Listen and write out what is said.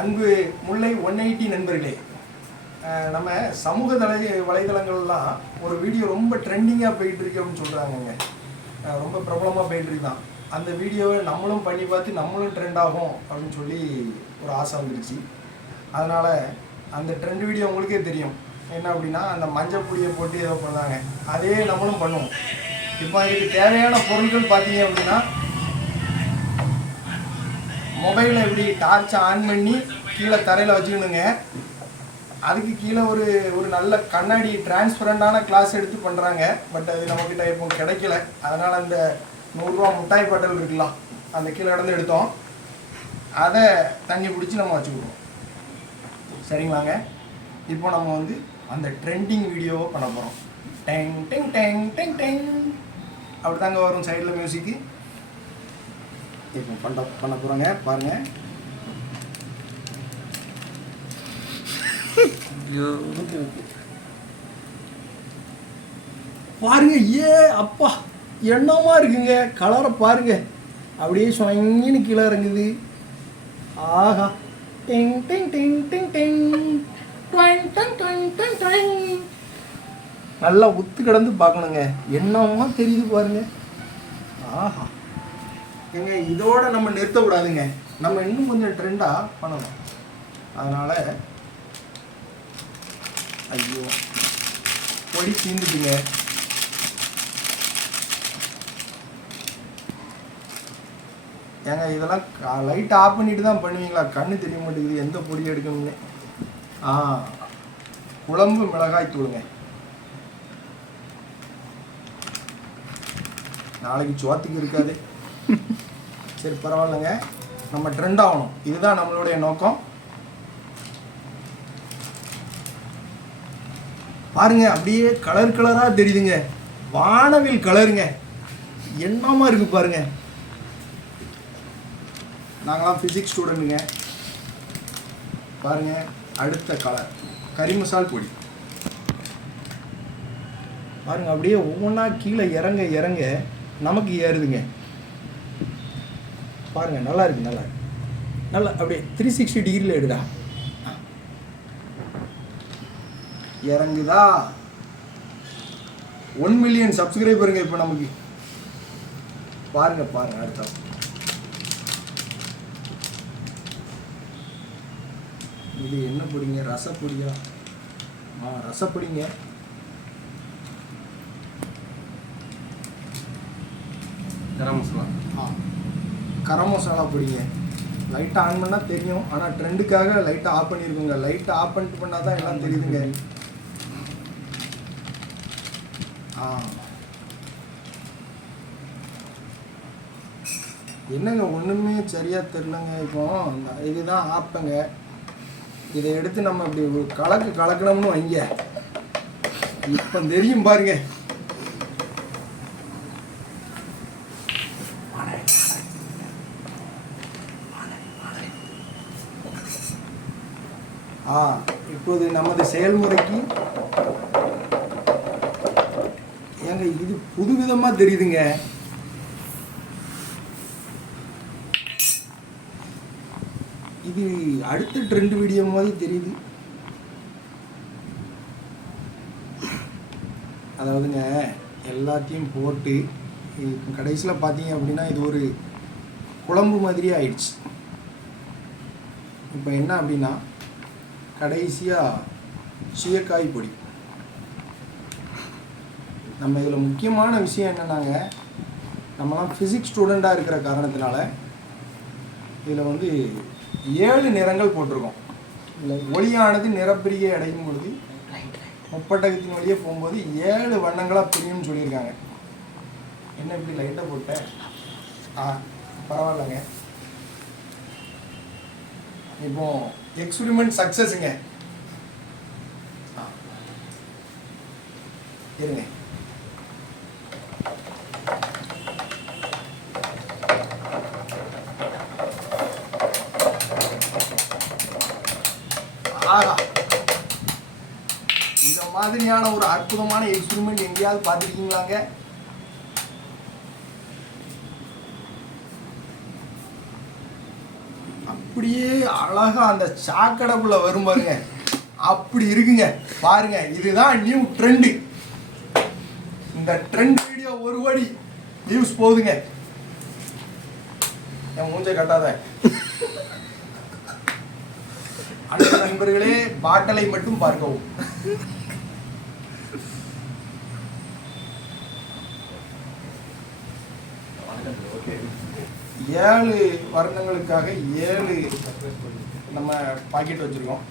அன்பு முல்லை 180 நண்பர்களே, நம்ம சமூக வலைதளங்கள்லாம் ஒரு வீடியோ ரொம்ப ட்ரெண்டிங்காக போயிட்டு இருக்கு அப்படின்னு சொல்கிறாங்கங்க. ரொம்ப பிரபலமாக போயிட்டு இருக்குதான். அந்த வீடியோவை நம்மளும் பண்ணி பார்த்து நம்மளும் ட்ரெண்ட் ஆகும் அப்படின்னு சொல்லி ஒரு ஆசை வந்துடுச்சு. அதனால் அந்த ட்ரெண்ட் வீடியோ உங்களுக்கே தெரியும் என்ன அப்படின்னா, அந்த மஞ்சள் பொடியை போட்டு ஏதோ பண்ணாங்க, அதே நம்மளும் பண்ணுவோம். இப்போ இதுக்கு தேவையான பொருட்கள் பார்த்தீங்க அப்படின்னா, மொபைலை இப்படி டார்ச்சை ஆன் பண்ணி கீழே தரையில் வச்சுக்கணுங்க. அதுக்கு கீழே ஒரு நல்ல கண்ணாடி டிரான்ஸ்பரண்டான கிளாஸ் எடுத்து பண்ணுறாங்க. பட் அது நம்மக்கிட்ட இப்போ கிடைக்கல. அதனால் அந்த 100 ரூபா மிட்டாய் பாட்டில் இருக்கலாம், அந்த கீழே கடந்து எடுத்தோம், அதை தண்ணி பிடிச்சி நம்ம வச்சுக்கிடுவோம். சரிங்களாங்க. இப்போ நம்ம வந்து அந்த ட்ரெண்டிங் வீடியோவை பண்ண போகிறோம். டெங் டெங் டெங் டெங் டெங் அப்படி தாங்க வரும் சைடில் மியூசிக்கு. இப்போ பண்ண போகிறோங்க. பாருங்கள். பாருங்க, அப்பா என்னமா இருக்குங்க, கலரை பாருங்க, அப்படியே சொங்கின்னு கீழே இறங்குது. ஆஹா, டிங் டிங் டிங் டிங் டிங் ட்வங் டங் டங் டங் டங். நல்லா உத்து கிடந்து பார்க்கணுங்க, என்னமா தெரியுது பாருங்க. ஆஹா ஏங்க, இதோட நம்ம நிறுத்தக்கூடாதுங்க, நம்ம இன்னும் கொஞ்சம் ட்ரெண்டாக பண்ணணும். அதனால் ஐயோ பொடி தீந்துட்டுங்க. ஏங்க இதெல்லாம் லைட் ஆஃப் பண்ணிட்டு தான் பண்ணுவீங்களா? கண்ணு தெரிய மாட்டேங்குது எந்த பொடி எடுக்கணும்னு. குழம்பு மிளகாய் தூளுங்க. நாளைக்கு சோத்துக்கு இருக்காது. சரி பரவாயில்லைங்க, நம்ம ட்ரெண்ட் ஆகணும், இதுதான் நம்மளுடைய நோக்கம். பாருங்க, அப்படியே கலர் கலராக தெரியுதுங்க, வானவில் கலருங்க, என்னமா இருக்கு பாருங்க. நாங்களாம் ஃபிசிக்ஸ் ஸ்டூடெண்ட்டுங்க. பாருங்க, அடுத்த கலர் கறி மசால் பொடி. பாருங்க, அப்படியே ஒவ்வொன்றா கீழே இறங்க இறங்க நமக்கு ஏறுதுங்க. பாருங்க, நல்லா இருக்கு, நல்லா அப்படியே 360 டிகிரியில் எடுடா. இறங்குதா? 1 மில்லியன் சப்ஸ்கிரைபருங்க இப்போ நமக்கு. பாருங்க அடுத்த இது என்ன பொடிங்க? ரசப்பொடியா? ரசப்பொடிங்க. கரம் மசாலா. கரம் மசாலா பொடிங்க. லைட்டாக ஆன் பண்ணால் தெரியும், ஆனால் ட்ரெண்டுக்காக லைட்டாக ஆஃப் பண்ணியிருக்கோங்க. லைட்டை ஆஃப் பண்ணிட்டு பண்ணால் தான் எல்லாம் தெரியுதுங்க. என்னங்க ஒன்றுமே சரியாக தெரிலங்க. இப்போ இதுதான் ஆப்பங்க. இதை எடுத்து நம்ம இப்படி கலக்கணும்னு வைங்க, இப்போ தெரியும் பாருங்க. இப்போது நமது செயல்முறைக்கு ஏங்க இது புதுவிதமாக தெரியுதுங்க. இது அடுத்த ட்ரெண்ட் வீடியோ மாதிரி தெரியுது. அதாவதுங்க, எல்லாத்தையும் போட்டு கடைசியில் பார்த்தீங்க அப்படின்னா இது ஒரு குழம்பு மாதிரி ஆயிடுச்சு. இப்போ என்ன அப்படின்னா, கடைசியாக சீயக்காய் பொடி. நம்ம இதில் முக்கியமான விஷயம் என்னன்னாங்க, நம்மலாம் ஃபிசிக்ஸ் ஸ்டூடெண்ட்டாக இருக்கிற காரணத்தினால இதில் வந்து 7 நிறங்கள் போட்டிருக்கோம். இதில் ஒளியானது நிறப்பிரியை அடையும் பொழுது முப்பட்டகத்தின் வழியே போகும்போது 7 வண்ணங்களாக பிரியும்னு சொல்லியிருக்காங்க. என்ன இப்படி லைட்டாக போட்டேன்? பரவாயில்லைங்க. இப்போ எக்ஸ்பெரிமெண்ட் சக்ஸஸுங்க. இருங்க, இந்த மாதிரியான ஒரு அற்புதமான எக்ஸ்பெரிமெண்ட் எங்கேயாவது பார்த்துருக்கீங்களாங்க? இப்படியே அழகா அந்த சாக்கடைக்குள்ள வரும் பாருங்க, அப்படி இருக்குங்க. பாருங்க, இதுதான் நியூ ட்ரெண்டு. இந்த ட்ரெண்ட் வீடியோ 1 கோடி வியூஸ் போகுதுங்க. என் மூஞ்சை கட்டாத. அடுத்த நண்பர்களே, பாட்டலை மட்டும் பார்க்கவும். 7 வருடங்களுக்காக 7 நம்ம பாக்கெட் வச்சிருக்கோம்.